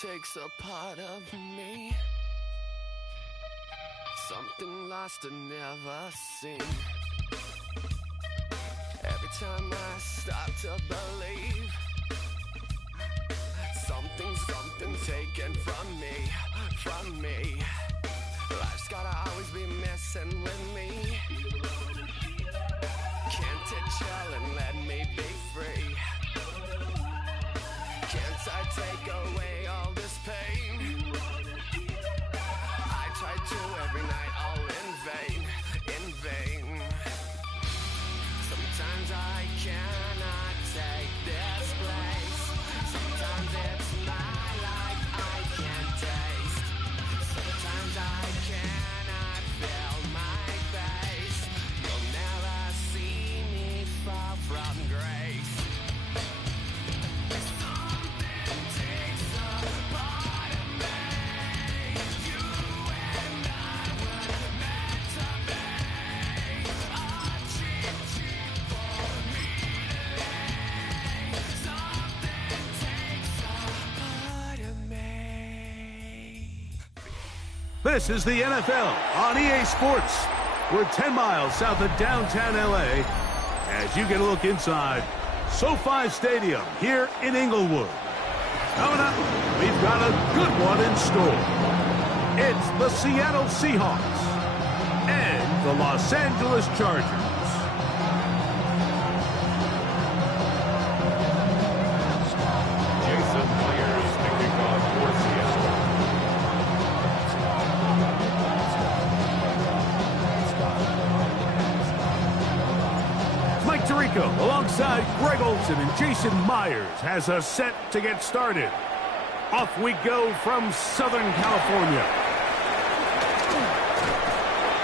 takes a part of me, something lost and never seen. Every time I start to believe, something's taken from me. Life's gotta always be messing with me. Can't it chill and let me be free? Can't I take away all this pain? I try to every night, all in vain. Sometimes I cannot take this place. Sometimes it's my life I can't taste. Sometimes I cannot feel my face. You'll never see me fall from grace. Something takes a part of me. You and I were meant to be. A cheap for me today. Something takes a part of me. This is the NFL on EA Sports. We're 10 miles south of downtown LA as you get a look inside SoFi Stadium here in Inglewood. Coming up, we've got a good one in store. It's the Seattle Seahawks and the Los Angeles Chargers. Jason Myers kicking off for Seattle. Mike Tirico alongside Greg Olson and Jason Myers has us set to get started. Off we go from Southern California.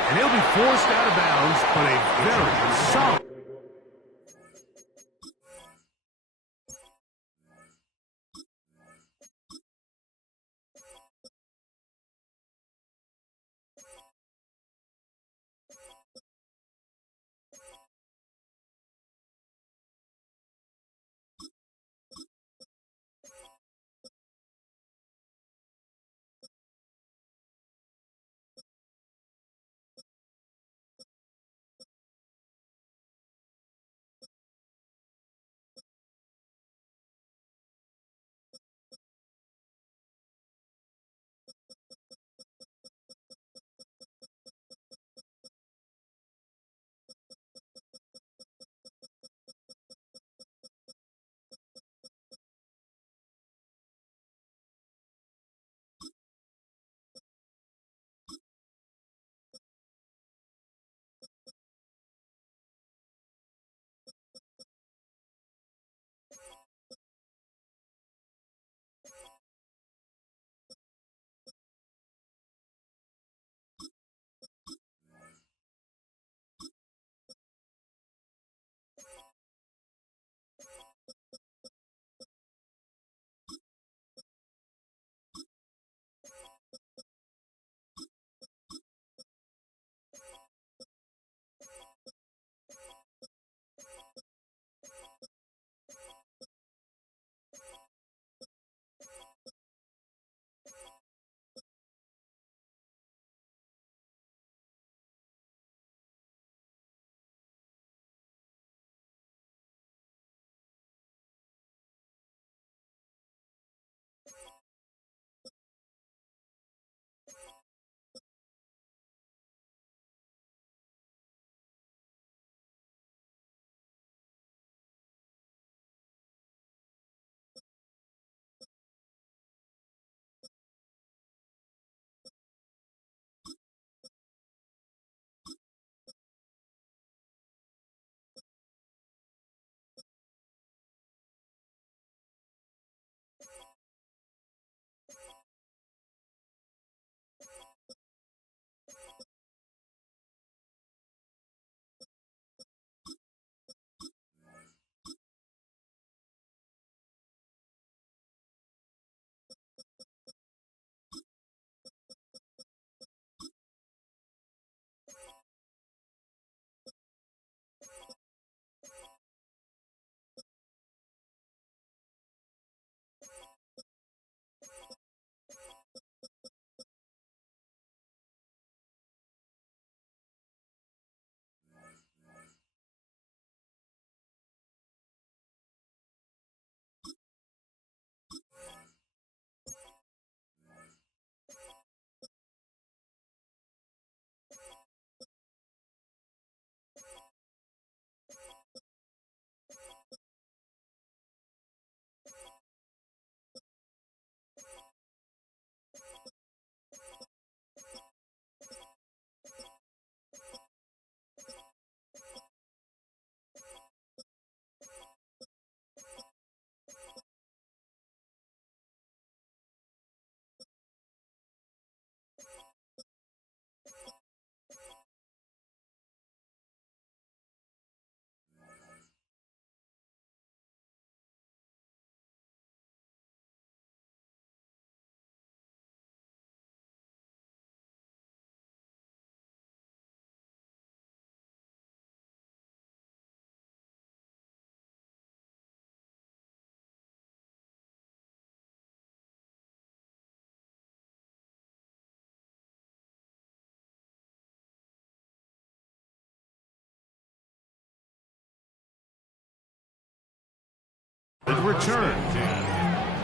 And he'll be forced out of bounds on a very solid The return. 10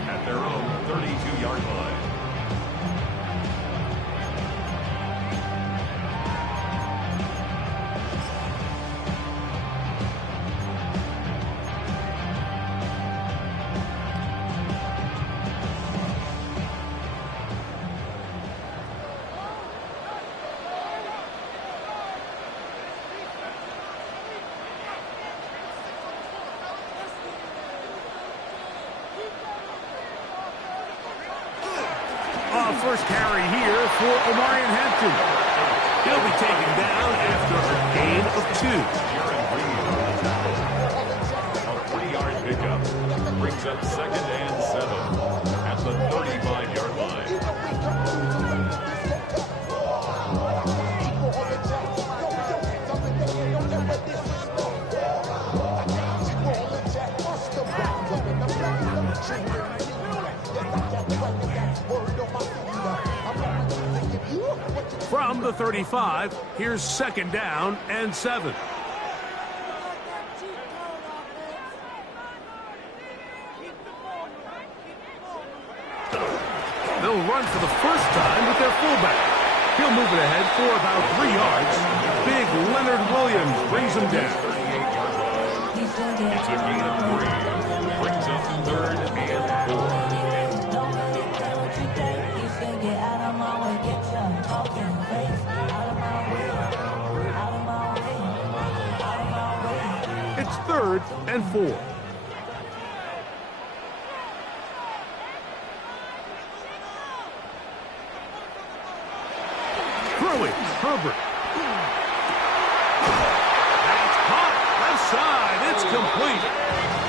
at their own 32-yard line. First carry here for Omarion Hampton. He'll be taken down after a gain of 2. A 3-yard pickup brings up 2nd and 7 at the 35-yard line. From the 35, here's 2nd down and 7. They'll run for the first time with their fullback. He'll move it ahead for about 3 yards. Big Leonard Williams brings him down. It's a gain of 3. Brings up 3rd and 4. It's 3rd and 4. Throwing, Herbert. That's caught. Left side. It's complete.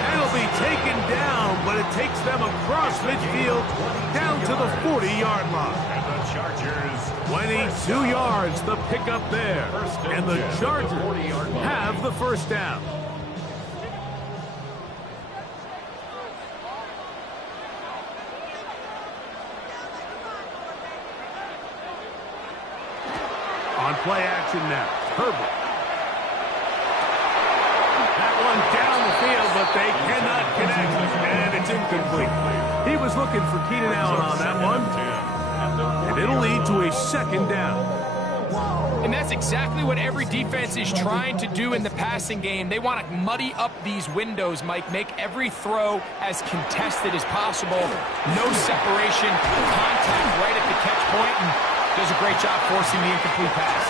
That'll be taken down, but it takes them across midfield down to the 40-yard line. And the Chargers 22 yards, the pickup there. And the Chargers have the first down. On play action now, Herbert. That one down the field, but they cannot connect, and it's incomplete. He was looking for Keenan Allen on that one, and it'll lead to a 2nd down. And that's exactly what every defense is trying to do in the passing game. They want to muddy up these windows, Mike, make every throw as contested as possible. No separation, contact right at the catch point, and does a great job forcing the incomplete pass.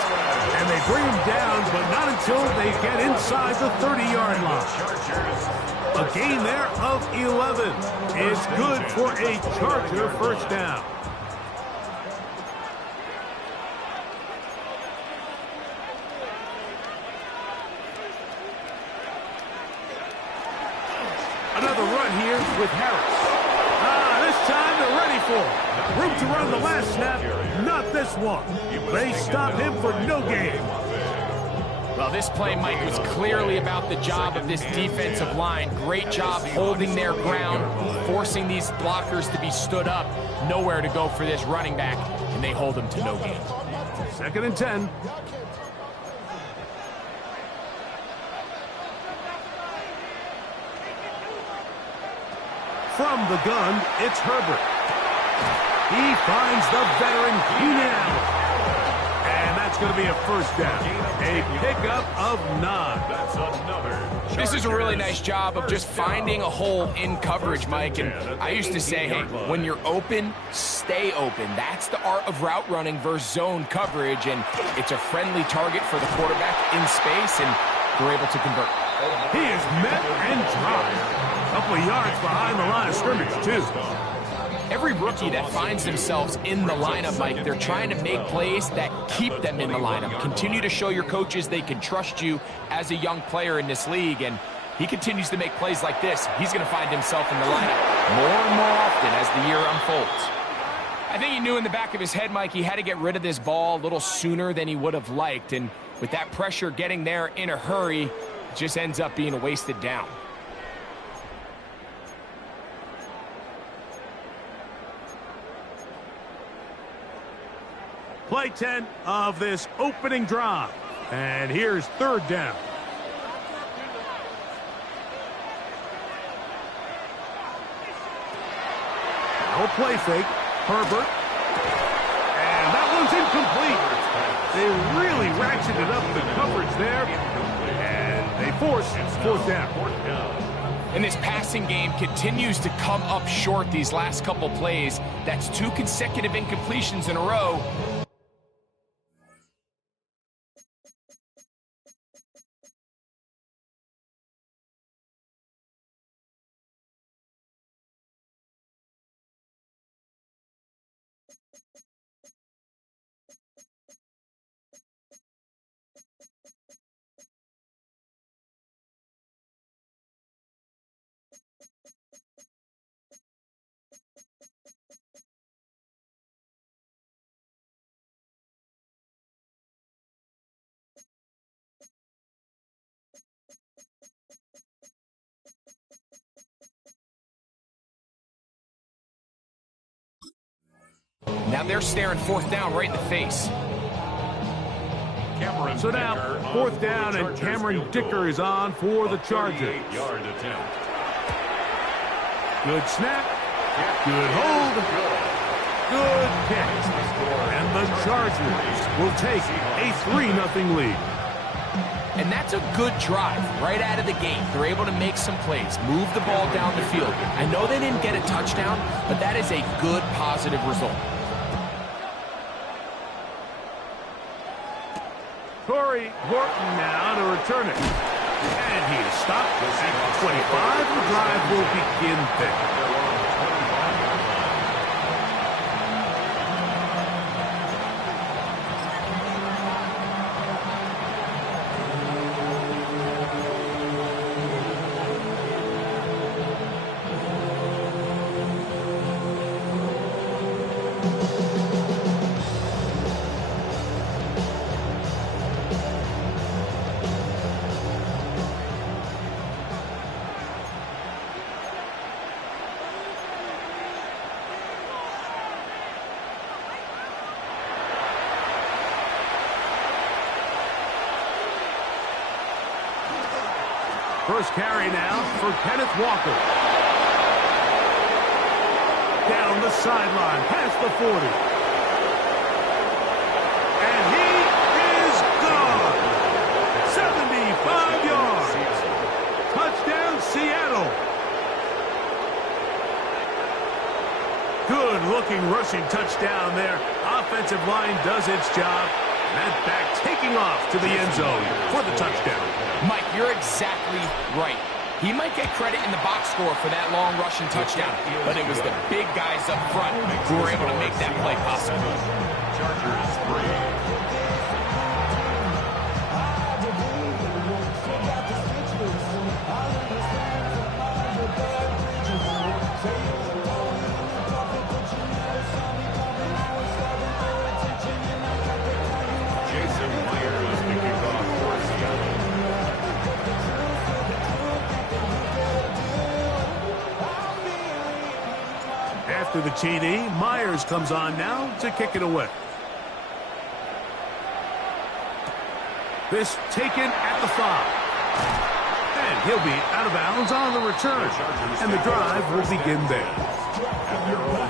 And they bring him down, but not until they get inside the 30-yard line. A gain there of 11 is good for a Charger first down. Another run here with Harris. This time they're ready for it. Room to run the last snap, not this one. They stop him for no gain. Well, this play, Mike, was clearly about the job of this defensive line. Great job holding their ground, forcing these blockers to be stood up. Nowhere to go for this running back, and they hold him to no gain. 2nd and 10. From the gun, it's Herbert. He finds the veteran Keenan Allen. And that's going to be a first down. A pickup of 9. That's another. This is a really nice job of just finding a hole in coverage, Mike. And I used to say, hey, when you're open, stay open. That's the art of route running versus zone coverage. And it's a friendly target for the quarterback in space, and they're able to convert. He is met and dropped. A couple of yards behind the line of scrimmage, too. Every rookie that finds themselves in the lineup, Mike, they're trying to make plays that keep them in the lineup. Continue to show your coaches they can trust you as a young player in this league, and he continues to make plays like this. He's going to find himself in the lineup more and more often as the year unfolds. I think he knew in the back of his head, Mike, he had to get rid of this ball a little sooner than he would have liked, and with that pressure getting there in a hurry, it just ends up being a wasted down. Play 10 of this opening drive. And here's 3rd down. No play fake. Herbert. And that one's incomplete. They really ratcheted up the coverage there. And they force fourth down. And this passing game continues to come up short these last couple plays. That's 2 consecutive incompletions in a row. Now they're staring fourth down right in the face. So now, fourth down, and Cameron Dicker is on for the Chargers. Good snap. Good hold. Good catch. And the Chargers will take a 3-0 lead. And that's a good drive right out of the gate. They're able to make some plays, move the ball down the field. I know they didn't get a touchdown, but that is a good, positive result. Corey Horton now to return it. And he is stopped at 25. The drive will begin there. First carry now for Kenneth Walker. Down the sideline, past the 40. And he is gone. 75 yards. Touchdown, Seattle. Good-looking rushing touchdown there. Offensive line does its job. That back taking off to the end zone for the touchdown. Mike, you're exactly right. He might get credit in the box score for that long rushing touchdown, but it was the big guys up front who were able to make that play possible. Chargers 3. After the TD, Myers comes on now to kick it away. This taken at the 5. And he'll be out of bounds on the return. And the drive will begin there. At their own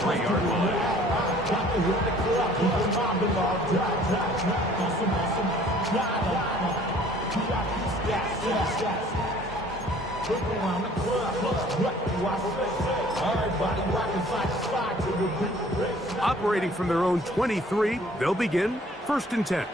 23-yard line. Operating from their own 23, they'll begin 1st and 10.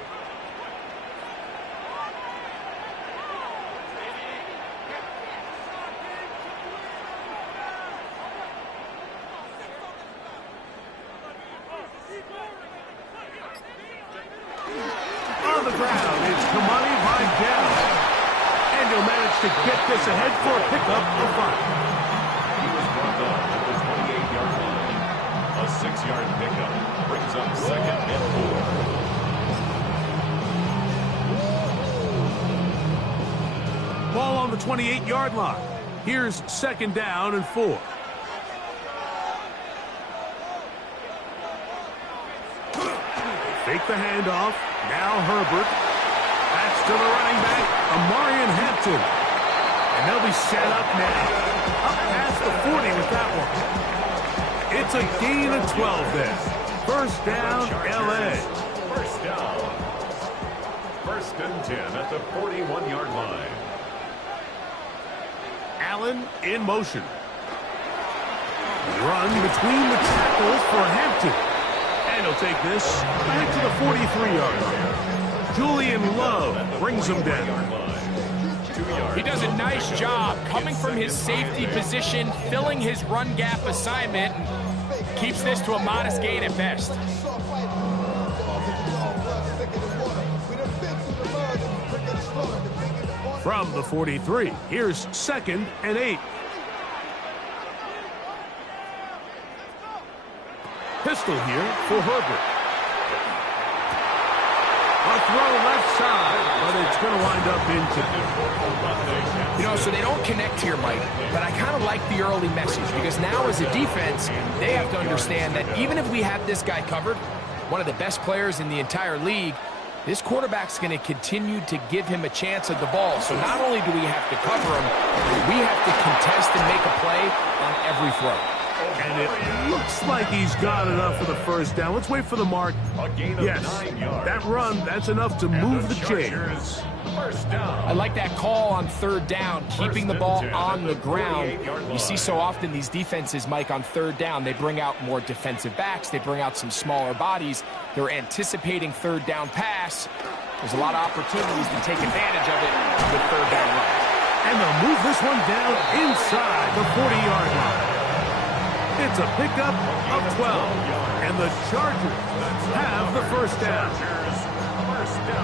On the ground, it's Kamani Vidal. And he'll manage to get this ahead for a pickup of 5. He was brought up at the 28-yard line. A 6-yard pickup brings up 2nd and 4. Ball on the 28-yard line. Here's 2nd down and 4. Fake the handoff. Now Herbert. That's to the running back, Amarian Hampton. And they'll be set up now. Up past the 40 with that one. It's a gain of 12 there. First down, L.A. First down. First and 10 at the 41-yard line. Allen in motion. Run between the tackles for Hampton. And he'll take this back to the 43-yard line. Julian Love brings him down. He does a nice job coming from his safety position, filling his run gap assignment, and keeps this to a modest gain at best. From the 43, here's 2nd and 8. Pistol here for Herbert. A throw left side, but it's going to wind up incomplete. You know, so they don't connect here, Mike, but I kind of like the early message because now as a defense, they have to understand that even if we have this guy covered, one of the best players in the entire league, this quarterback's going to continue to give him a chance at the ball. So not only do we have to cover him, we have to contest and make a play on every throw. And it looks like he's got enough for the first down. Let's wait for the mark. Yes, that run, that's enough to move the chains. I like that call on 3rd down, keeping the ball on the ground. You see so often these defenses, Mike, on 3rd down, they bring out more defensive backs. They bring out some smaller bodies. They're anticipating 3rd down pass. There's a lot of opportunities to take advantage of it with 3rd down runs. And they'll move this one down inside the 40-yard line. It's a pickup of 12, and the Chargers have the first down.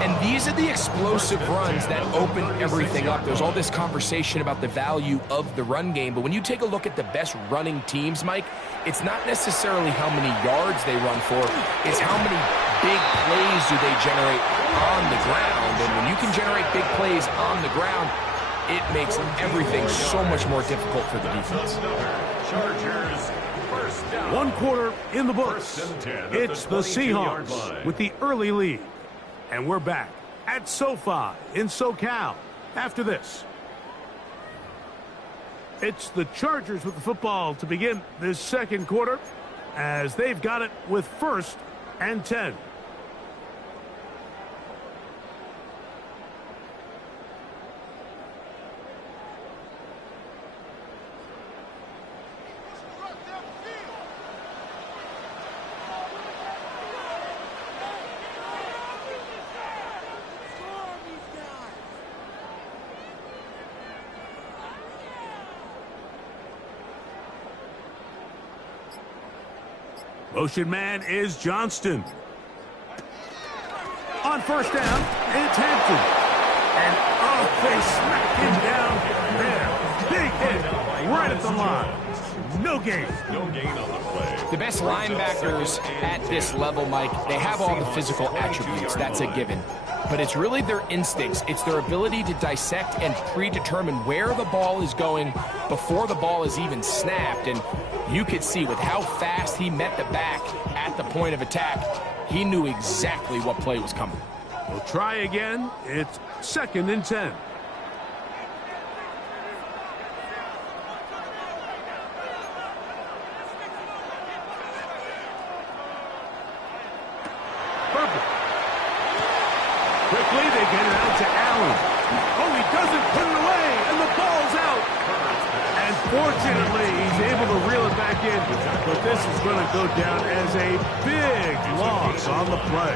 And these are the explosive runs that open everything up. There's all this conversation about the value of the run game, but when you take a look at the best running teams, Mike, it's not necessarily how many yards they run for, it's how many big plays do they generate on the ground. And when you can generate big plays on the ground, it makes everything so much more difficult for the defense. Chargers. 1 quarter in the books. It's the Seahawks with the early lead. And we're back at SoFi in SoCal after this. It's the Chargers with the football to begin this 2nd quarter as they've got it with 1st and 10. Motion man is Johnston. On 1st down, it's Hampton. And they smack him down there. Big hit right at the line. No gain. No gain on the play. The best linebackers at this level, Mike, they have all the physical attributes. That's a given. But it's really their instincts. It's their ability to dissect and predetermine where the ball is going before the ball is even snapped. And you could see with how fast he met the back at the point of attack, he knew exactly what play was coming. We'll try again. It's 2nd and 10. Quickly, they get it out to Allen. Oh, he doesn't put it away, and the ball's out. And fortunately, he's able to reel it back in. But this is going to go down as a big loss on the play.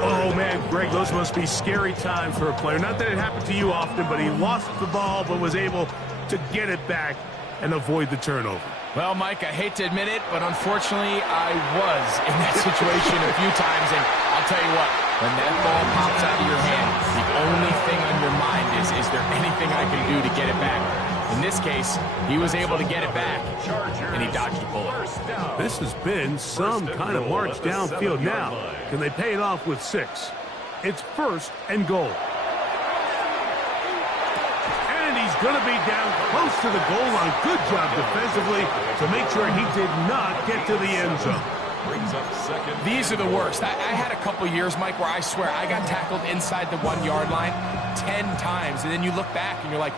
Oh, man, Greg, those must be scary times for a player. Not that it happened to you often, but he lost the ball but was able to get it back and avoid the turnover. Well, Mike, I hate to admit it, but unfortunately, I was in that situation a few times, and I'll tell you what, when that ball pops out of your hand, the only thing on your mind is there anything I can do to get it back? In this case, he was able to get it back, and he dodged a bullet. This has been some kind of march downfield now. Can they pay it off with 6? It's 1st and goal. And he's going to be down close to the goal line. Good job defensively to make sure he did not get to the end zone. These are the worst. I had a couple years, Mike, where I swear I got tackled inside the 1-yard line 10 times. And then you look back and you're like,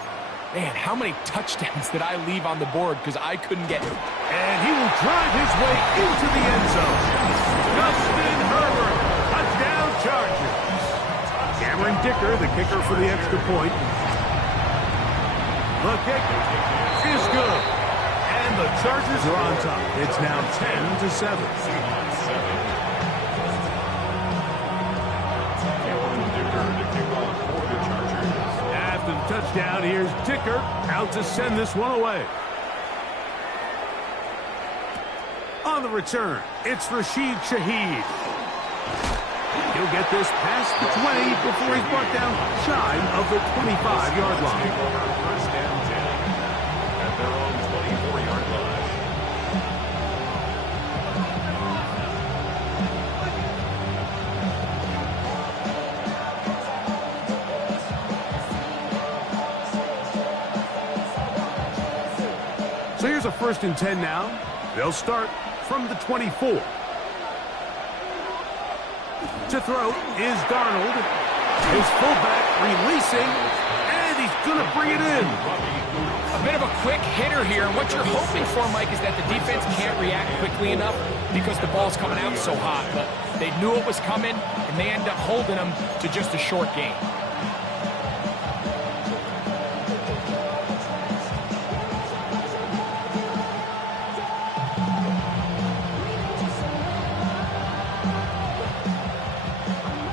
man, how many touchdowns did I leave on the board because I couldn't get it? And he will drive his way into the end zone. Justin Herbert, touchdown Chargers. Cameron Dicker, the kicker for the extra point. The kick is good. And the Chargers are on top. It's now 10-7. After the touchdown, here's Dicker out to send this one away. On the return, it's Rashid Shaheed. He'll get this past the 20 before he's brought down shy of the 25-yard line. First down 10 at their own 24-yard line. So here's a 1st and 10 now. They'll start from the 24. To throw is Darnold. His fullback releasing, and he's going to bring it in. A bit of a quick hitter here. And what you're hoping for, Mike, is that the defense can't react quickly enough because the ball's coming out so hot. But they knew it was coming, and they end up holding them to just a short gain.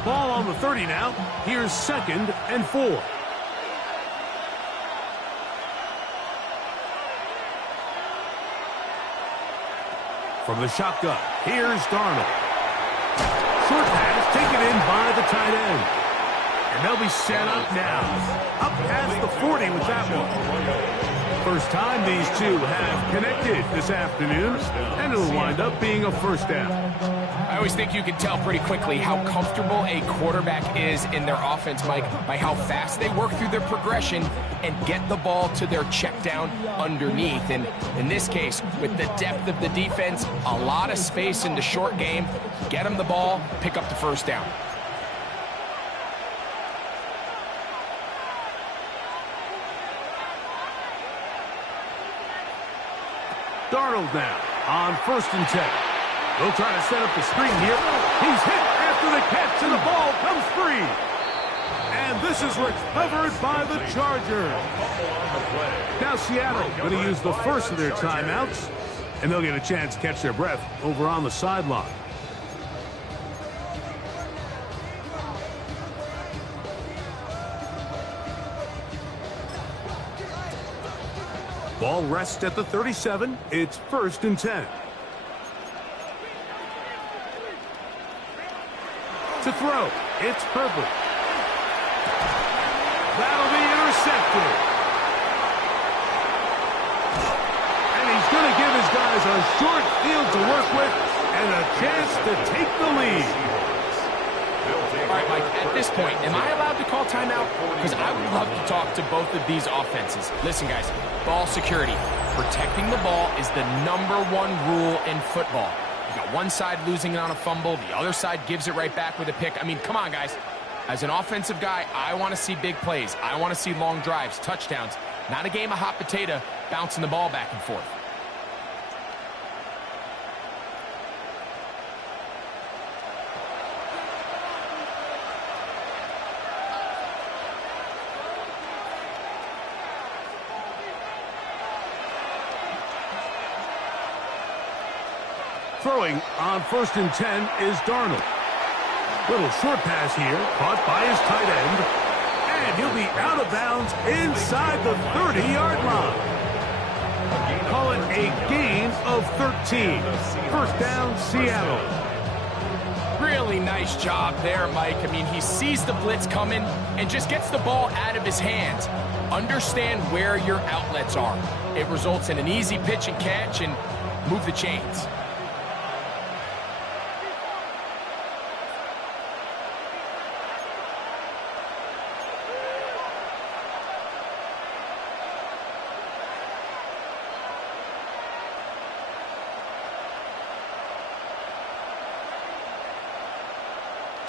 Ball on the 30 now. Here's 2nd and 4. From the shotgun, here's Darnold. Short pass taken in by the tight end. And they'll be set up now. Up past the 40 with that one. First time these two have connected this afternoon, and it'll wind up being a 1st down. I always think you can tell pretty quickly how comfortable a quarterback is in their offense, Mike, by how fast they work through their progression and get the ball to their check down underneath. And in this case, with the depth of the defense, a lot of space in the short game, get them the ball, pick up the 1st down. Darnold now on 1st and 10. They'll try to set up the screen here. He's hit after the catch, and the ball comes free. And this is recovered by the Chargers. Now Seattle going to use the first of their timeouts, and they'll get a chance to catch their breath over on the sideline. Ball rests at the 37. It's 1st and 10. To throw, it's Herbert. That'll be intercepted. And he's going to give his guys a short field to work with and a chance to take the lead. All right, Mike, at this point, am I allowed to call timeout? Because I would love to talk to both of these offenses. Listen, guys, ball security. Protecting the ball is the #1 rule in football. You got one side losing it on a fumble, the other side gives it right back with a pick. I mean, come on, guys. As an offensive guy, I want to see big plays. I want to see long drives, touchdowns. Not a game of hot potato bouncing the ball back and forth. Throwing on 1st and 10 is Darnold. Little short pass here, caught by his tight end. And he'll be out of bounds inside the 30-yard line. Call it a gain of 13. 1st down, Seattle. Really nice job there, Mike. I mean, he sees the blitz coming and just gets the ball out of his hands. Understand where your outlets are. It results in an easy pitch and catch and move the chains.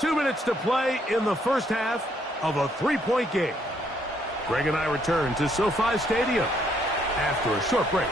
Two minutes to play in the first half of a 3-point game. Greg and I return to SoFi Stadium after a short break.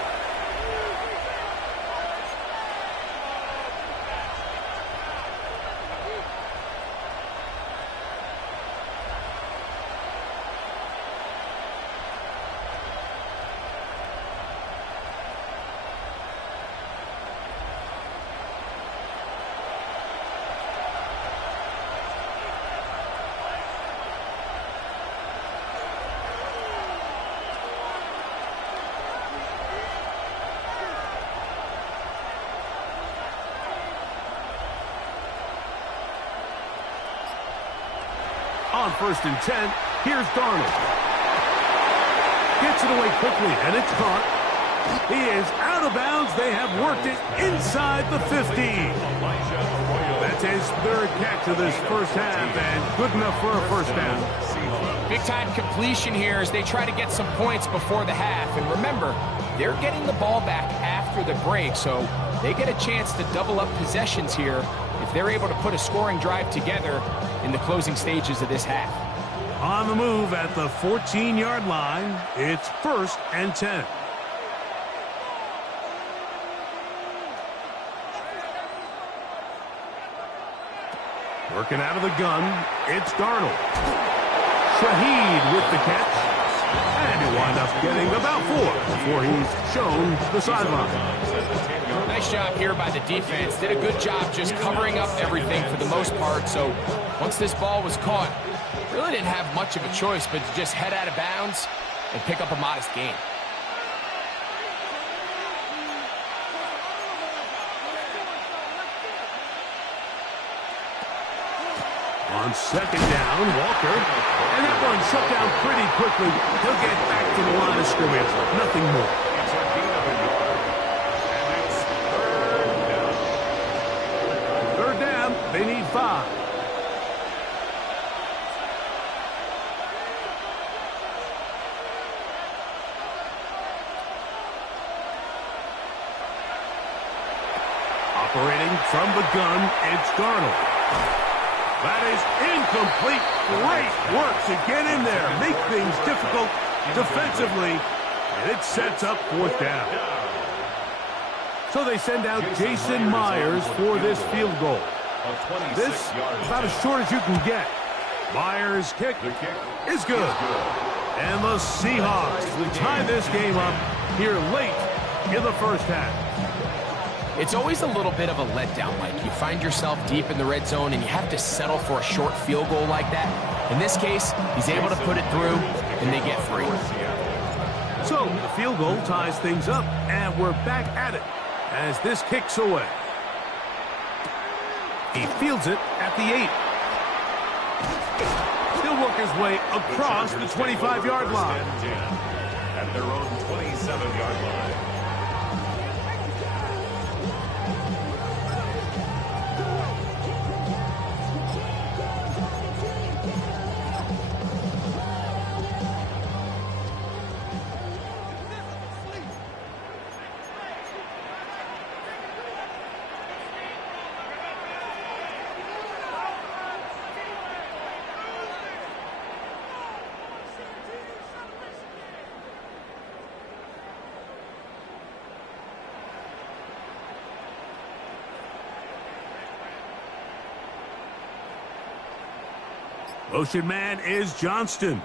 On 1st and 10, here's Darnold. Gets it away quickly, and it's caught. He is out of bounds. They have worked it inside the 15. That's his 3rd catch of this first half, and good enough for a first down. Big-time completion here as they try to get some points before the half. And remember, they're getting the ball back after the break, so they get a chance to double up possessions here if they're able to put a scoring drive together in the closing stages of this half. On the move at the 14-yard line, it's 1st and 10. Working out of the gun, it's Darnold. Shaheed with the catch. And he'll wind up getting about 4 before he's shown the sideline. Nice job here by the defense. Did a good job just covering up everything for the most part. So once this ball was caught, really didn't have much of a choice but to just head out of bounds and pick up a modest gain. On 2nd down, Walker. And that one shut down pretty quickly. He'll get back to the line of scrimmage. Nothing more. It's a gain of a yard. And it's 3rd down. 3rd down, they need 5. Operating from the gun, it's Darnold. That is incomplete. Great work to get in there. Make things difficult defensively. And it sets up 4th down. So they send out Jason Myers for this field goal. This is about as short as you can get. Myers' kick is good. And the Seahawks will tie this game up here late in the first half. It's always a little bit of a letdown, Mike. You find yourself deep in the red zone and you have to settle for a short field goal like that. In this case, he's able to put it through and they get free. So the field goal ties things up, and we're back at it as this kicks away. He fields it at the 8. He'll work his way across the 25-yard line. At their own 27-yard line. Motion man is Johnston.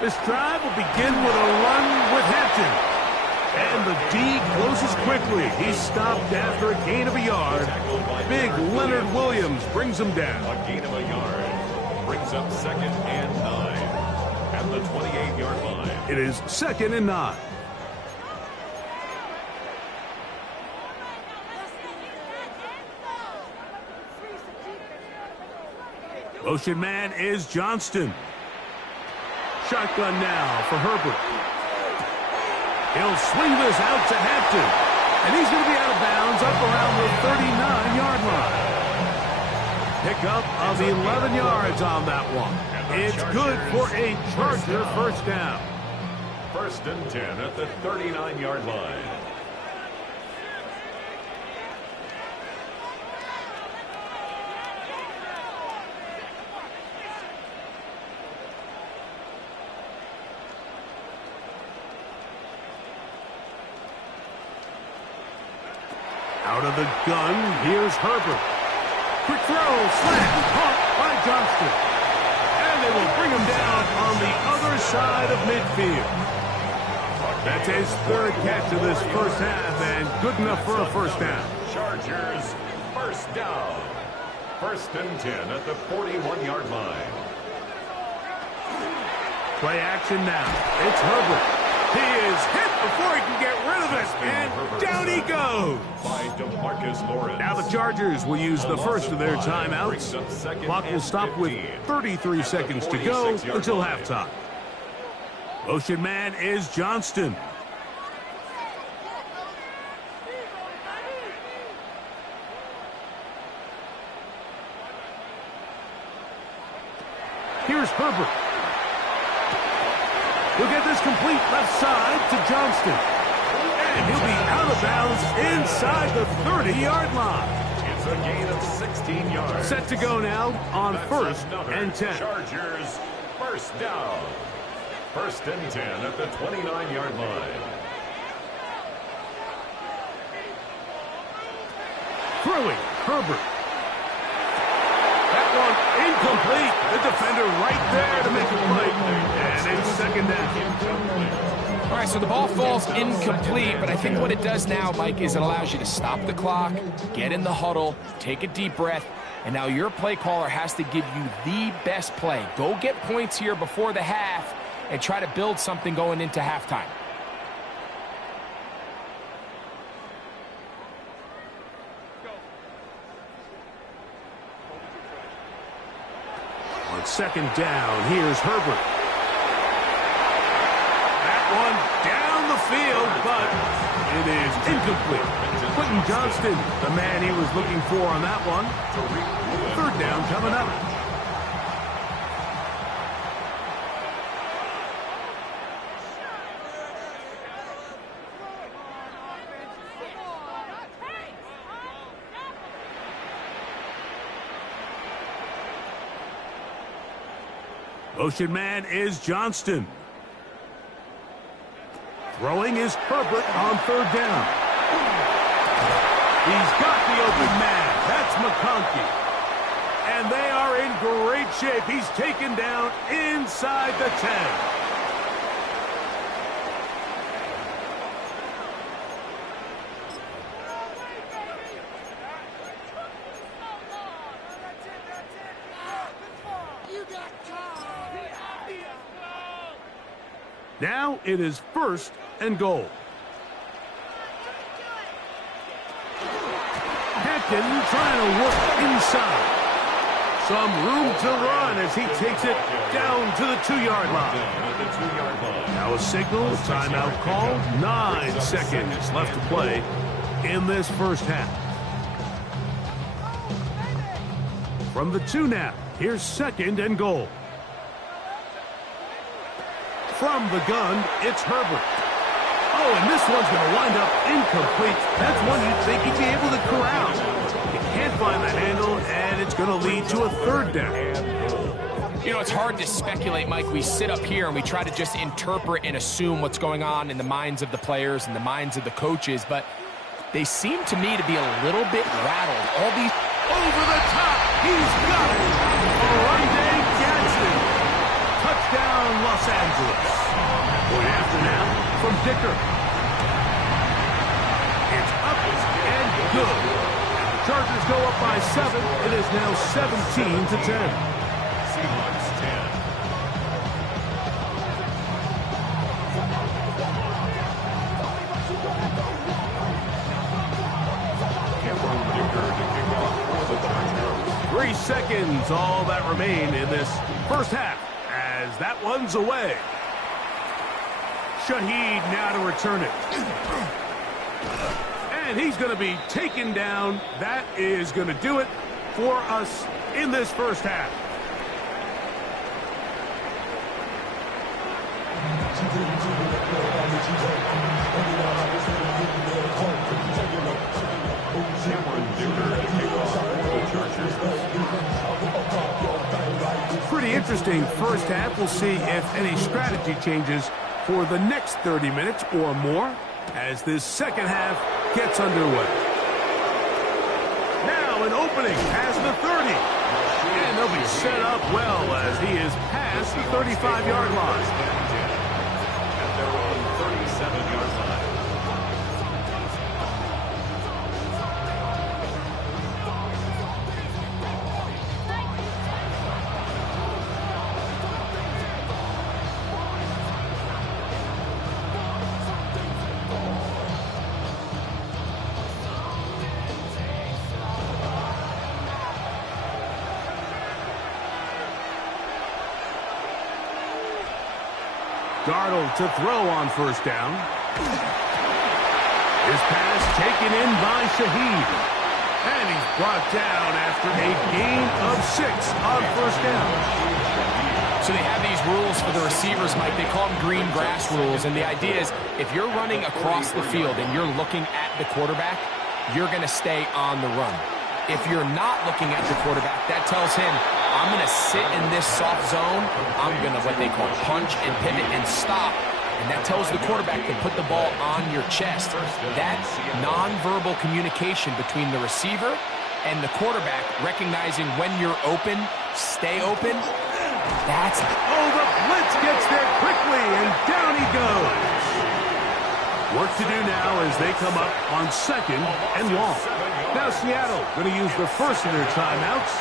This drive will begin with a run with Hampton. And the D closes quickly. He's stopped after a gain of a yard. Big Leonard Williams brings him down. A gain of a yard brings up 2nd and 9 at the 28-yard line. It is 2nd and 9. Motion man is Johnston. Shotgun now for Herbert. He'll swing this out to Hampton. And he's going to be out of bounds up around the 39-yard line. Pickup of 11 yards on that one. It's good for a Charger first down. 1st and 10 at the 39-yard line. Out of the gun, here's Herbert. Quick throw, slant, caught by Johnston. And they will bring him down on the other side of midfield. That's his 3rd catch of this first half, and good enough for a first down. Chargers first down. 1st and 10 at the 41-yard line. Play action now. It's Herbert. He is hit before he can get rid of it, and down he goes. Now the Chargers will use the first of their timeouts. Clock will stop with 33 seconds to go until halftime. Motion man is Johnston. Here's Herbert. He'll get this complete left side to Johnston. And he'll be out of bounds inside the 30-yard line. It's a gain of 16 yards. Set to go now on first and 10. Chargers first down. First and 10 at the 29-yard line. Throwing, Herbert. That one incomplete. The defender right there to make a play. And it's second down. All right, so the ball falls incomplete, but I think what it does now, Mike, is it allows you to stop the clock, get in the huddle, take a deep breath, and now your play caller has to give you the best play. Go get points here before the half and try to build something going into halftime. On second down, here's Herbert. That one down the field, but it is incomplete. Quentin Johnston, the man he was looking for on that one. Third down coming up. Motion man is Johnston. Throwing is Herbert on third down. He's got the open man. That's McConkey. And they are in great shape. He's taken down inside the 10. Now it is first and goal. Hampton trying to work inside. Some room to run as he takes it down to the 2-yard line. Now a signal, timeout called. 9 seconds left to play in this first half. From the 2 now, here's second and goal. From the gun, it's Herbert. Oh, and this one's going to wind up incomplete. That's one you'd think he'd be able to corral. He can't find the handle, and it's going to lead to a third down. You know, it's hard to speculate, Mike. We sit up here and we try to just interpret and assume what's going on in the minds of the players and the minds of the coaches, but they seem to me to be a little bit rattled. All these over the top. He's got it. Orlando Gadsden. Touchdown, Los Angeles. Point after now from Dicker. It's up and good. And the Chargers go up by 7. It is now 17-10. Seahawks 10. Cameron Dicker to kick off for the Chargers. 3 seconds, all that remain in this first half. As that one's away. Shaheed now to return it. And he's going to be taken down. That is going to do it for us in this first half. Cameron Dicker to kick off for the Chargers. Pretty interesting first half. We'll see if any strategy changes for the next 30 minutes or more as this second half gets underway. Now an opening past the 30. And they'll be set up well as he is past the 35-yard line. At their own 37-yard line. Darnold to throw on first down. His pass taken in by Shaheed. And he's brought down after a gain of 6 on first down. So they have these rules for the receivers, Mike. They call them green grass rules. And the idea is if you're running across the field and you're looking at the quarterback, you're going to stay on the run. If you're not looking at the quarterback, that tells him, I'm going to sit in this soft zone. I'm going to what they call punch and pivot and stop. And that tells the quarterback to put the ball on your chest. That nonverbal communication between the receiver and the quarterback, recognizing when you're open, stay open, that's... Oh, the blitz gets there quickly, and down he goes. Work to do now as they come up on 2nd and long. Now Seattle going to use the first of their timeouts,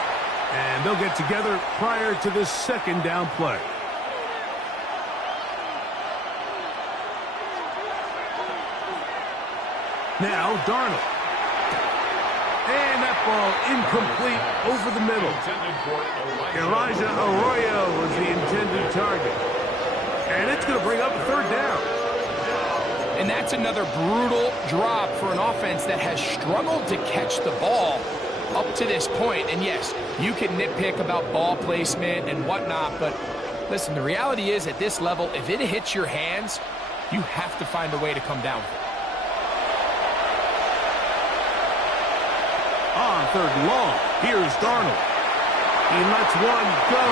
and they'll get together prior to this 2nd down play. Now Darnold. And that ball incomplete over the middle. Elijah Arroyo was the intended target. And it's going to bring up a 3rd down. And that's another brutal drop for an offense that has struggled to catch the ball up to this point. And yes, you can nitpick about ball placement and whatnot, but listen, the reality is at this level, if it hits your hands, you have to find a way to come down. On 3rd and long, here's Darnold. He lets one go,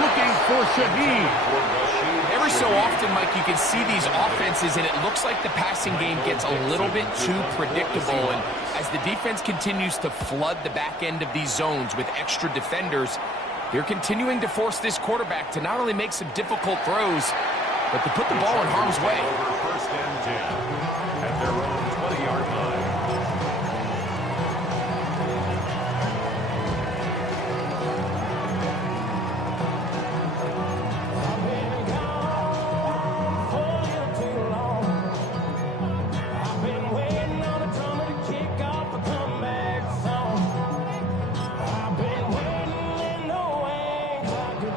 looking for Shaheed. Every so often, Mike, you can see these offenses, and it looks like the passing game gets a little bit too predictable. And as the defense continues to flood the back end of these zones with extra defenders, they're continuing to force this quarterback to not only make some difficult throws, but to put the ball in harm's way. First and 10 at their own 20-yard line.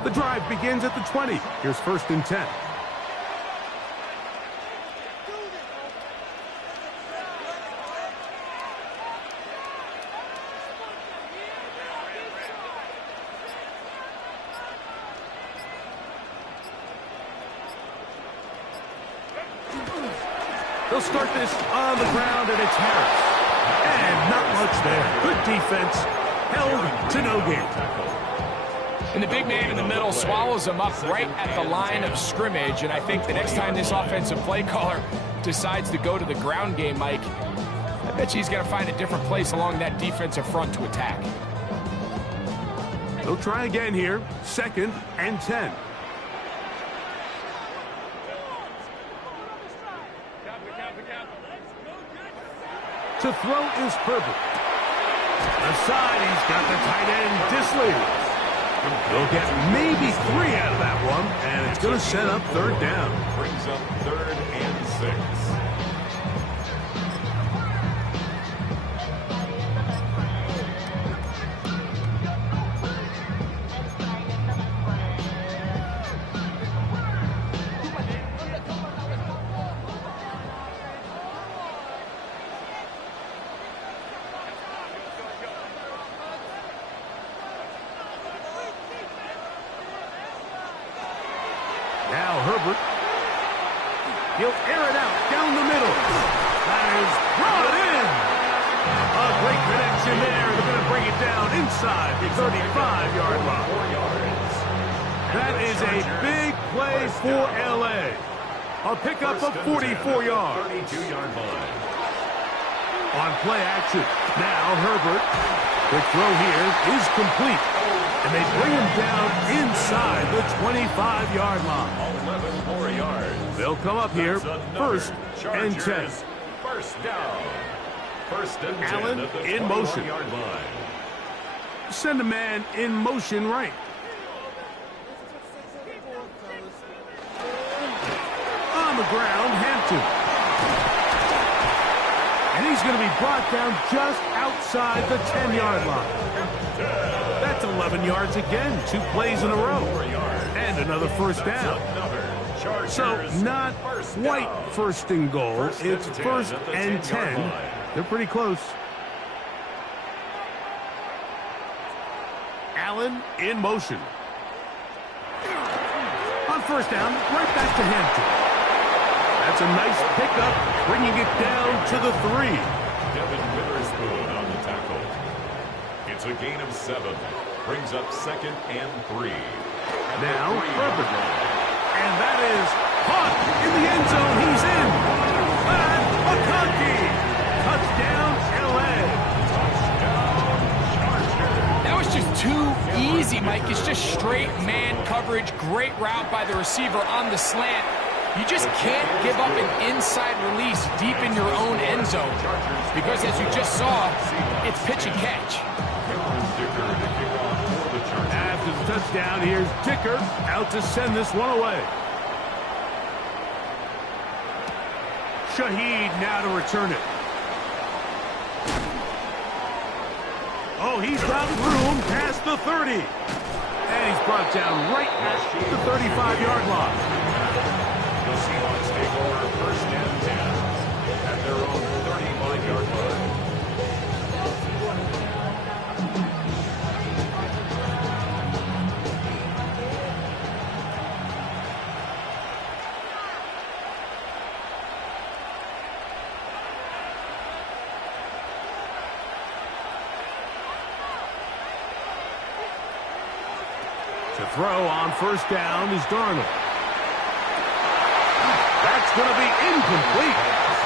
The drive begins at the 20. Here's 1st and 10. They'll start this on the ground, and it's Harris. And not much there. Good defense. Held to no gain. And the big man in the middle swallows him up right at the line of scrimmage. And I think the next time this offensive play caller decides to go to the ground game, Mike, I bet you he's going to find a different place along that defensive front to attack. They'll try again here. 2nd and 10. To throw is Herbert. Aside, he's got the tight end, Disley. They'll get maybe 3 out of that one, and it's going to set up 3rd down. Brings up 3rd and 6. Now Herbert. He'll air it out down the middle. That is brought in. A great connection there. They're going to bring it down inside the 35-yard line. That is a big play for L.A. A pickup of 44 yards. 32-yard line. On play action. Now Herbert. The throw here is complete. And they bring him down inside the 25-yard line. 11 more yards. They'll come up here, 1st and 10. First down. 1st and 10 Allen at the in motion. 21-yard line. Send a man in motion right. On the ground, Hampton. And he's going to be brought down just outside the 10-yard line. That's 11 yards again, 2 plays in a row. And another first down. So not quite first and goal. It's first and 10. They're pretty close. Allen in motion. On first down, right back to Hampton. That's a nice pickup, bringing it down to the 3. Devin Witherspoon on the tackle. It's a gain of 7. Brings up 2nd and 3. Now, Herbert. And that is caught in the end zone. He's in. Pat McConkey. Touchdown, L.A. That was just too easy, Mike. It's just straight man coverage. Great route by the receiver on the slant. You just can't give up an inside release deep in your own end zone because, as you just saw, it's pitch and catch. After the touchdown, here's Dicker out to send this one away. Shaheed now to return it. Oh, he's got room past the 30. And he's brought down right at the 35-yard line. The Seahawks take over 1st and 10 at their own 35-yard line. To throw on first down is Darnold. That's going to be incomplete.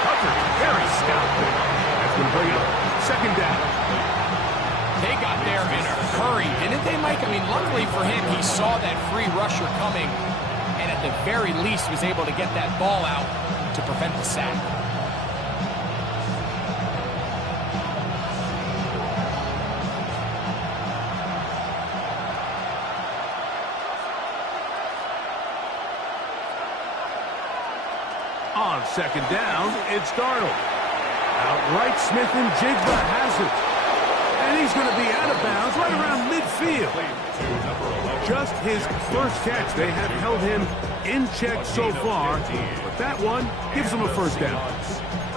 Covered very stout. That's going to bring up 2nd down. They got there in a hurry, didn't they, Mike? I mean, luckily for him, he saw that free rusher coming and at the very least was able to get that ball out to prevent the sack. On 2nd down, it's Darnold. Outright Smith and Jigba has it. And he's going to be out of bounds right around midfield. Just his first catch. They have held him in check so far, but that one gives him a 1st down.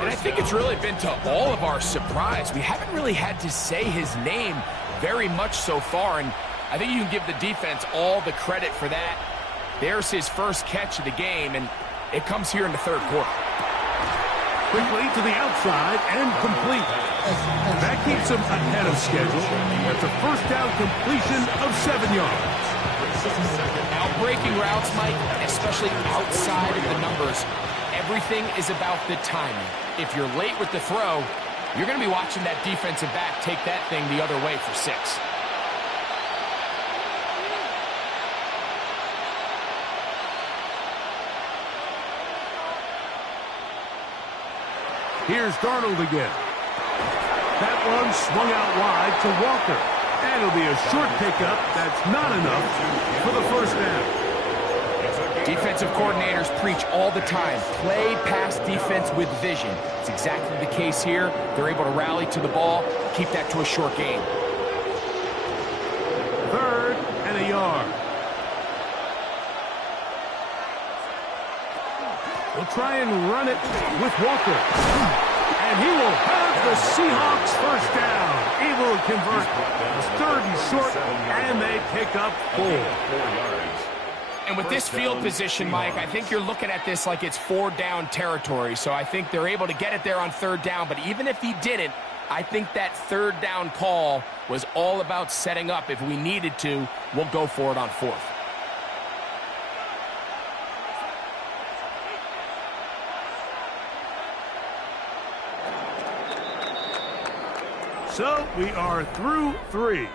And I think it's really been to all of our surprise. We haven't really had to say his name very much so far, and I think you can give the defense all the credit for that. There's his first catch of the game, and it comes here in the 3rd quarter. Quickly to the outside and complete. That keeps him ahead of schedule. That's a 1st down completion of 7 yards. Now, breaking routes, Mike, especially outside of the numbers, everything is about the timing. If you're late with the throw, you're going to be watching that defensive back take that thing the other way for 6. Here's Darnold again. That one swung out wide to Walker. And it'll be a short pickup. That's not enough for the 1st down. Defensive coordinators preach all the time. Play pass defense with vision. It's exactly the case here. They're able to rally to the ball, keep that to a short gain. 3rd and a yard. We'll try and run it with Walker. And he will have the Seahawks 1st down. Able to convert 3rd and short, and they pick up 4. And with this field position, Mike, I think you're looking at this like it's 4-down territory. So I think they're able to get it there on 3rd down. But even if he didn't, I think that 3rd down call was all about setting up. If we needed to, we'll go for it on 4th. So we are through 3.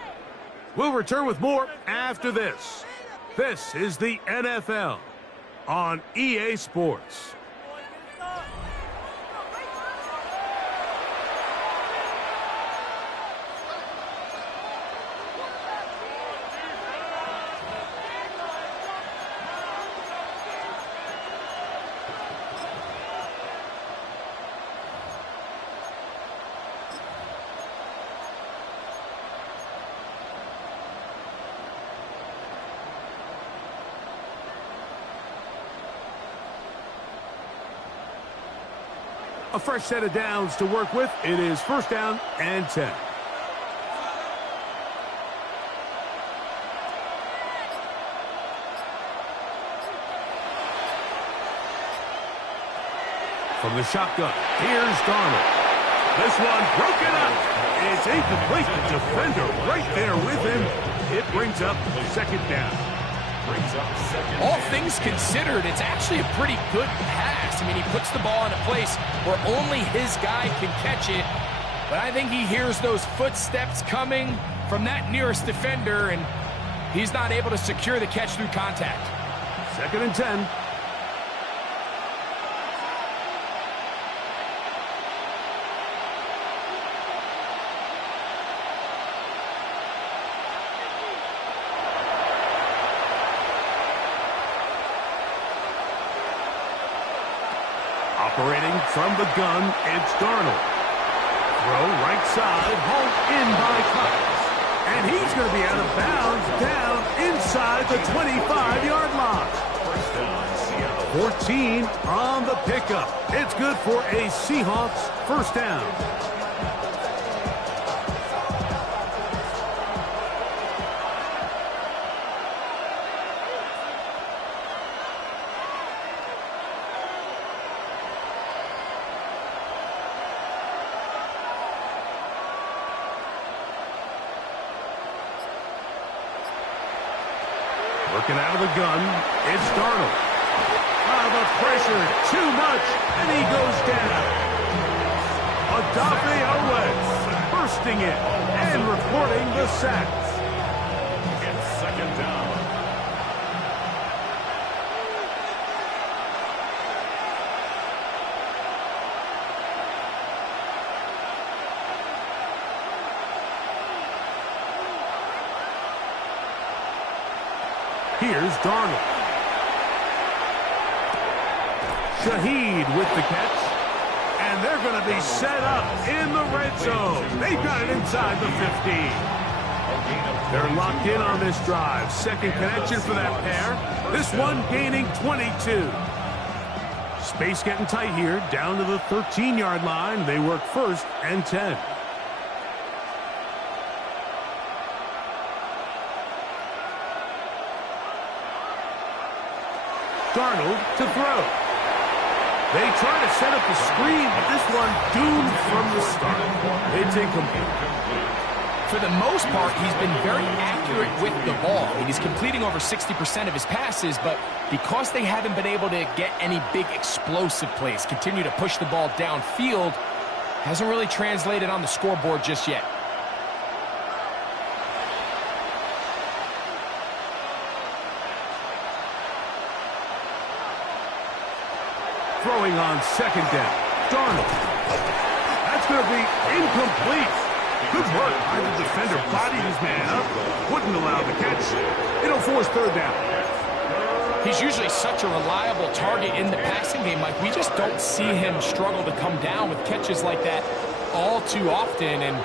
We'll return with more after this. This is the NFL on EA Sports. A fresh set of downs to work with. It is first down and 10. From the shotgun, here's Darnold. This one broken up. It's incomplete. The defender right there with him. It brings up second down. All things considered, it's actually a pretty good pass. I mean, he puts the ball in a place where only his guy can catch it. But I think he hears those footsteps coming from that nearest defender, and he's not able to secure the catch through contact. Second and 10. Operating from the gun, it's Darnold. Throw right side, hauled in by Cox. And he's going to be out of bounds down inside the 25-yard line. 14 on the pickup. It's good for a Seahawks first down. Working out of the gun, it's Darnold. The pressure, too much, and he goes down. Odafe Owens bursting in and recording the sack. It's second down. Here's Darnold. Shaheed with the catch. And they're going to be set up in the red zone. They've got it inside the 15. They're locked in on this drive. Second connection for that pair. This one gaining 22. Space getting tight here. Down to the 13-yard line. They work first and 10. Darnold to throw. They try to set up the screen, but this one doomed from the start. It's incomplete. For the most part, he's been very accurate with the ball. I mean, he's completing over 60% of his passes, but because they haven't been able to get any big explosive plays, continue to push the ball downfield, hasn't really translated on the scoreboard just yet. Throwing on second down. Darnold. That's going to be incomplete. Good work by the defender. Bodied his man up. Wouldn't allow the catch. It'll force third down. He's usually such a reliable target in the passing game. Like, we just don't see him struggle to come down with catches like that all too often. And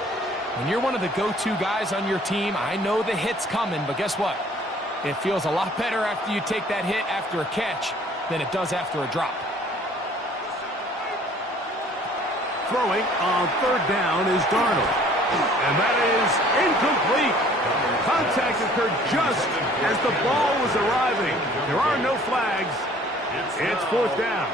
when you're one of the go-to guys on your team, I know the hit's coming, but guess what? It feels a lot better after you take that hit after a catch than it does after a drop. Throwing on third down is Darnold. And that is incomplete. Contact occurred just as the ball was arriving. There are no flags. It's fourth down.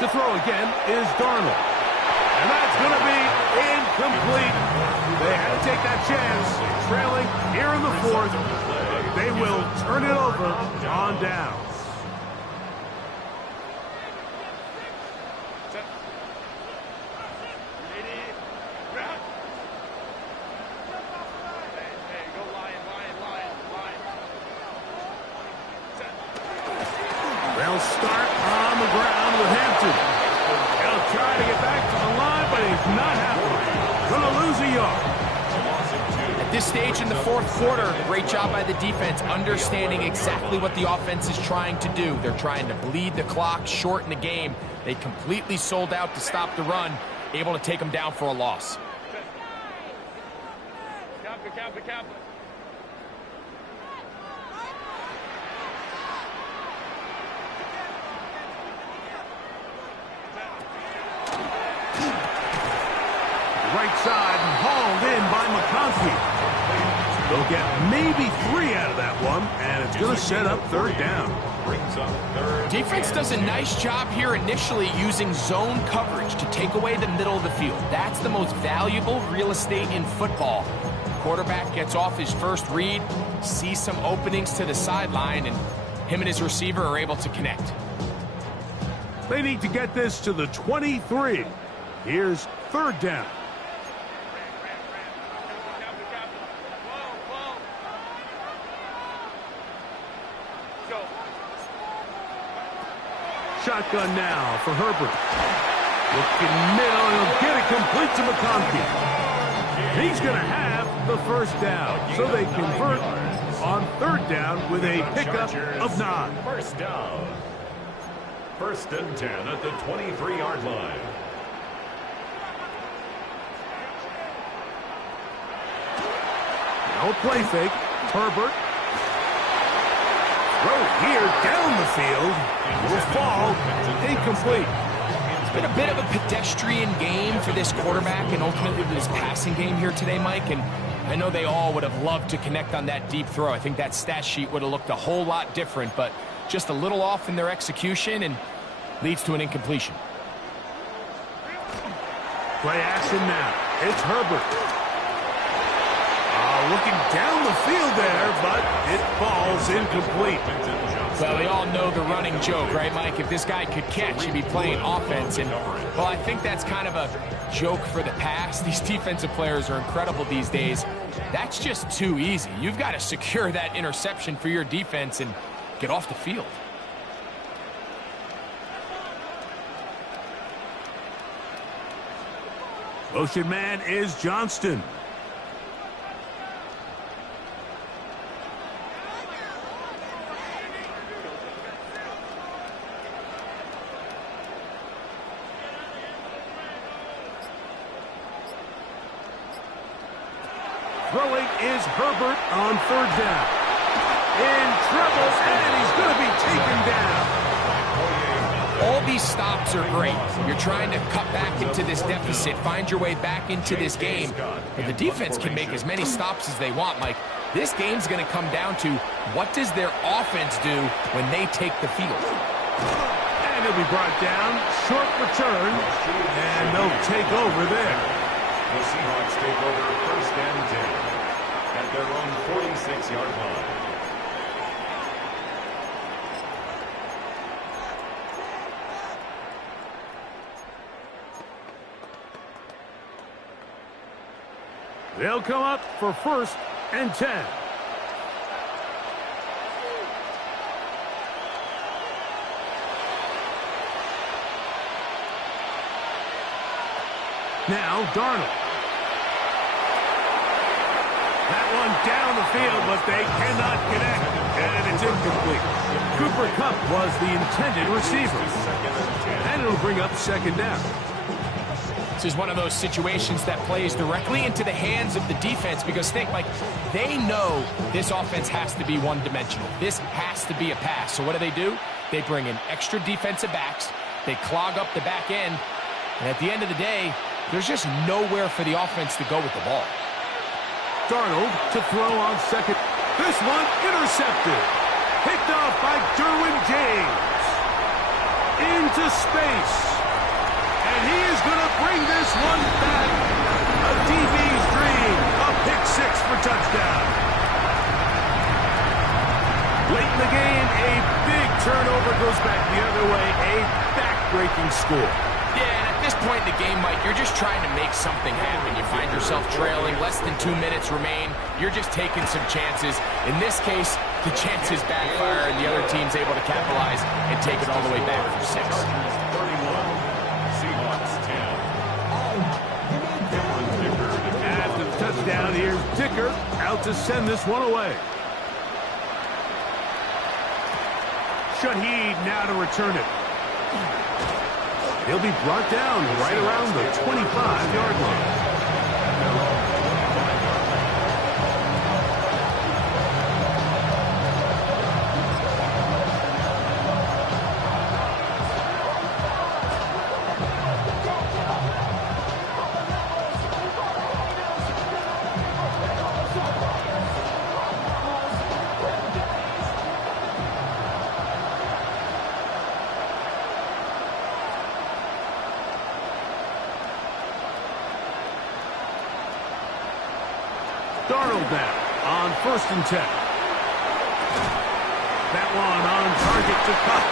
To throw again is Darnold. And that's going to be incomplete. They had to take that chance. Trailing here in the fourth. They will turn it over on downs. They'll start on the ground with Hampton. They'll try to get back to the line, but it's not happening. Going to lose a yard. At this stage in the fourth quarter, great job by the defense, understanding exactly what the offense is trying to do. They're trying to bleed the clock, shorten the game. They completely sold out to stop the run. able to take them down for a loss. Right side, hauled in by McConkey. They'll get maybe 3 out of that one, and it's going to set up third down. Defense does a nice job here initially using zone coverage to take away the middle of the field. That's the most valuable real estate in football. Quarterback gets off his first read, sees some openings to the sideline, and him and his receiver are able to connect. They need to get this to the 23. Here's third down. Shotgun now for Herbert. Looking middle, he'll get it complete to McConkey. He's going to have the first down. So they convert on third down with a pickup of 9. First down. 1st and 10 at the 23-yard line. No play fake. Herbert. Throw here down the field. Will fall. Incomplete. It's been a bit of a pedestrian game for this quarterback and ultimately this passing game here today, Mike. And I know they all would have loved to connect on that deep throw. I think that stat sheet would have looked a whole lot different, but just a little off in their execution and leads to an incompletion. Play action now. It's Herbert. Looking down the field there, but it falls incomplete. Well, we all know the running joke, right, Mike? If this guy could catch, he'd be playing offense. And, well, I think that's kind of a joke for the past. These defensive players are incredible these days. That's just too easy. You've got to secure that interception for your defense and get off the field. Motion man is Johnston. Throwing is Herbert on third down. In trouble, and he's going to be taken down. All these stops are great. You're trying to cut back into this deficit, find your way back into this game. But the defense can make as many stops as they want, Mike. This game's going to come down to what does their offense do when they take the field. And he'll be brought down. Short return, and they'll take over there. The Seahawks take over 1st and 10 at their own 46-yard line. They'll come up for 1st and 10. Now Darnold. That one down the field, but they cannot connect, and it's incomplete. Cooper Kupp was the intended receiver, and it'll bring up 2nd down. This is one of those situations that plays directly into the hands of the defense because think, like, they know this offense has to be one-dimensional. This has to be a pass. So what do? They bring in extra defensive backs. They clog up the back end. And at the end of the day, there's just nowhere for the offense to go with the ball. Darnold to throw on second. This one intercepted. Picked off by Derwin James. Into space. And he is going to bring this one back. A DB's dream. A pick 6 for touchdown. Late in the game, a big turnover goes back the other way. A back-breaking score. Yeah, and at this point in the game, Mike, you're just trying to make something happen. You find yourself trailing, less than 2 minutes remain. You're just taking some chances. In this case, the chances backfire, and the other team's able to capitalize and take it all the way back for 6. 31, Seahawks 10. After the touchdown, here's Dicker out to send this one away. Shaheed now to return it. He'll be brought down right around the 25-yard line. Darnold now on 1st and 10. That one on target to Cup.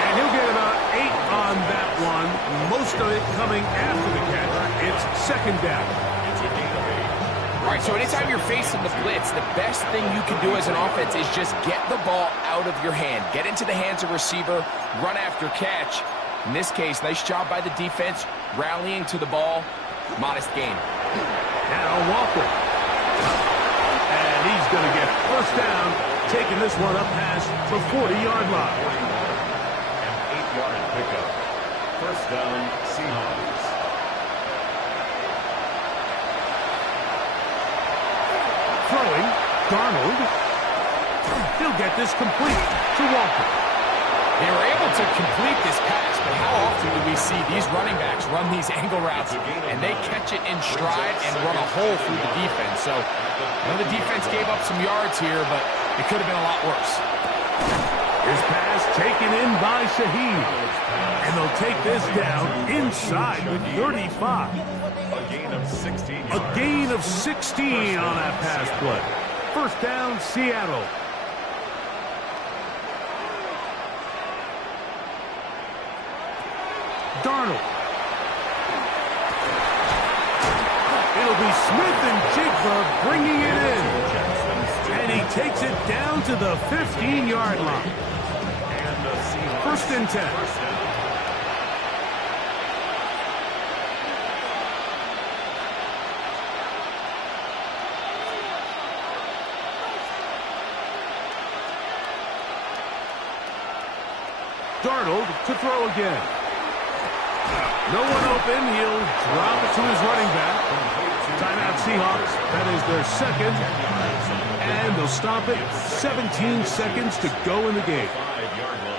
And he'll get about 8 on that one. Most of it coming after the catch. It's 2nd down. It's a gain of 8. All right, so anytime you're facing the blitz, the best thing you can do as an offense is just get the ball out of your hand. Get into the hands of receiver, run after catch. In this case, nice job by the defense, rallying to the ball. Modest gain. Now Walker. And he's going to get 1st down, taking this one up past the 40-yard line. An 8-yard pickup. 1st down, Seahawks. Throwing, Darnold. He'll get this complete to Walker. They were able to complete this pass, but how often do we see these running backs run these angle routes and they catch it in stride and run a hole through the defense? So, the defense gave up some yards here, but it could have been a lot worse. His pass taken in by Shaheed. And they'll take this down inside the 35. A gain of 16 yards. A gain of 16 on that pass play. 1st down, Seattle. Darnold. It'll be Smith and Jigba bringing it in. And he takes it down to the 15-yard line. 1st and 10. Darnold to throw again. No one open. He'll drop it to his running back. Timeout Seahawks. That is their 2nd. And they'll stop it. 17 seconds to go in the game. 5-yard line.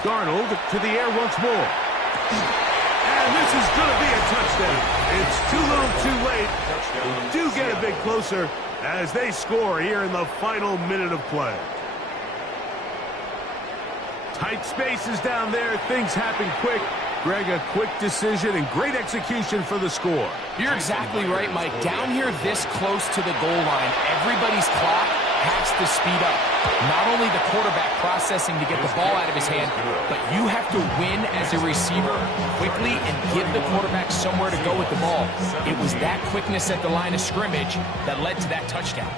Darnold to the air once more. And this is going to be a touchdown. It's too little too late. They do get a bit closer as they score here in the final minute of play. Tight spaces down there. Things happen quick. Greg, a quick decision and great execution for the score. You're exactly right, Mike. Down here this close to the goal line, everybody's clock has to speed up. Not only the quarterback processing to get the ball out of his hand, but you have to win as a receiver quickly and give the quarterback somewhere to go with the ball. It was that quickness at the line of scrimmage that led to that touchdown.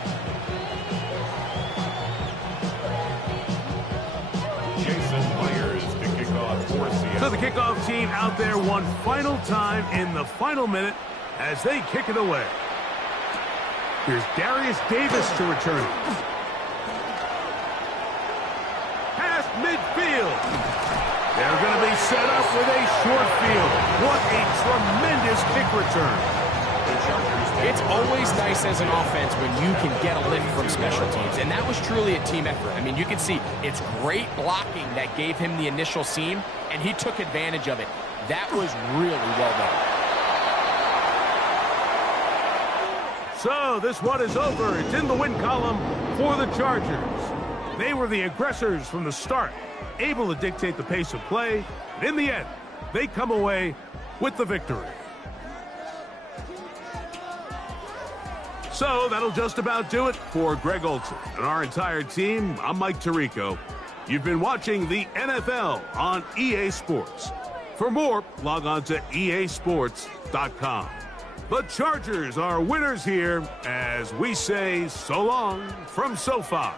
So the kickoff team out there one final time in the final minute as they kick it away. Here's Darius Davis to return. Past midfield. They're going to be set up with a short field. What a tremendous kick return. It's always nice as an offense when you can get a lift from special teams, and that was truly a team effort. I mean, you can see it's great blocking that gave him the initial seam, and he took advantage of it. That was really well done. So this one is over. It's in the win column for the Chargers. They were the aggressors from the start, able to dictate the pace of play, and in the end, they come away with the victory. So that'll just about do it for Greg Olson and our entire team. I'm Mike Tirico. You've been watching the NFL on EA Sports. For more, log on to easports.com. The Chargers are winners here as we say so long from SoFi.